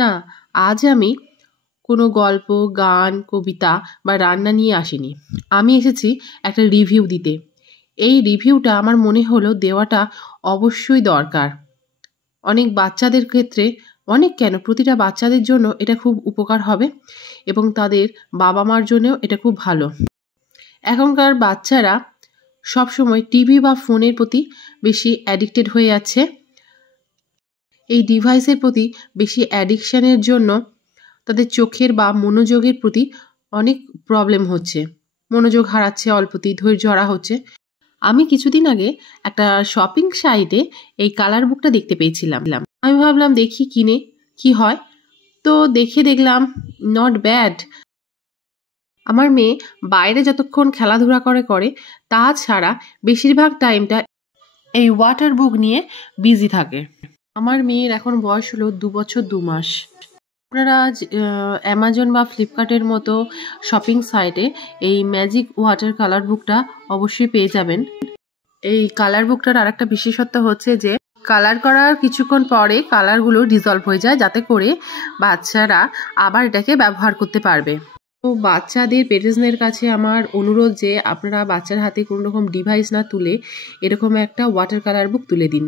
না, আজ আমি কোনো গল্প, গান, কবিতা বা রান্না নিয়ে আসিনি। আমি এসেছি একটা রিভিউ দিতে। এই রিভিউটা আমার মনে হলো দেওয়াটা অবশ্যই দরকার। অনেক বাচ্চাদের ক্ষেত্রে, অনেক কেন, প্রতিটা বাচ্চাদের জন্য এটা খুব উপকার হবে এবং তাদের বাবা মার জন্যও এটা খুব ভালো। এখনকার বাচ্চারা সবসময় টিভি বা ফোনের প্রতি বেশি অ্যাডিক্টেড হয়ে যাচ্ছে। এই ডিভাইসের প্রতি বেশি অ্যাডিকশানের জন্য তাদের চোখের বা মনোযোগের প্রতি অনেক প্রবলেম হচ্ছে। মনোযোগ হারাচ্ছে অল্পতেই, ধৈর্য হারা হচ্ছে। আমি কিছুদিন আগে একটা শপিং সাইটে এই কালার বুকটা দেখতে পেয়েছিলাম। আমি ভাবলাম দেখি কিনে কি হয়। তো দেখে দেখলাম নট ব্যাড। আমার মেয়ে বাইরে যতক্ষণ খেলাধুলা করে তাছাড়া বেশিরভাগ টাইমটা এই ওয়াটার বুক নিয়ে বিজি থাকে। আমার মেয়ের এখন বয়স হলো 2 বছর 2 মাস। আপনারা অ্যামাজন বা ফ্লিপকার্টের মতো শপিং সাইটে এই ম্যাজিক ওয়াটার কালার বুকটা অবশ্যই পেয়ে যাবেন। এই কালার বুকটার আরেকটা বিশেষত্ব হচ্ছে যে কালার করার কিছুক্ষণ পরে কালারগুলো ডিজলভ হয়ে যায়, যাতে করে বাচ্চারা আবার এটাকে ব্যবহার করতে পারবে। তো বাচ্চাদের পেরেন্টসদের কাছে আমার অনুরোধ যে আপনারা বাচ্চার হাতে কোনো রকম ডিভাইস না তুলে এরকম একটা ওয়াটার কালার বুক তুলে দিন।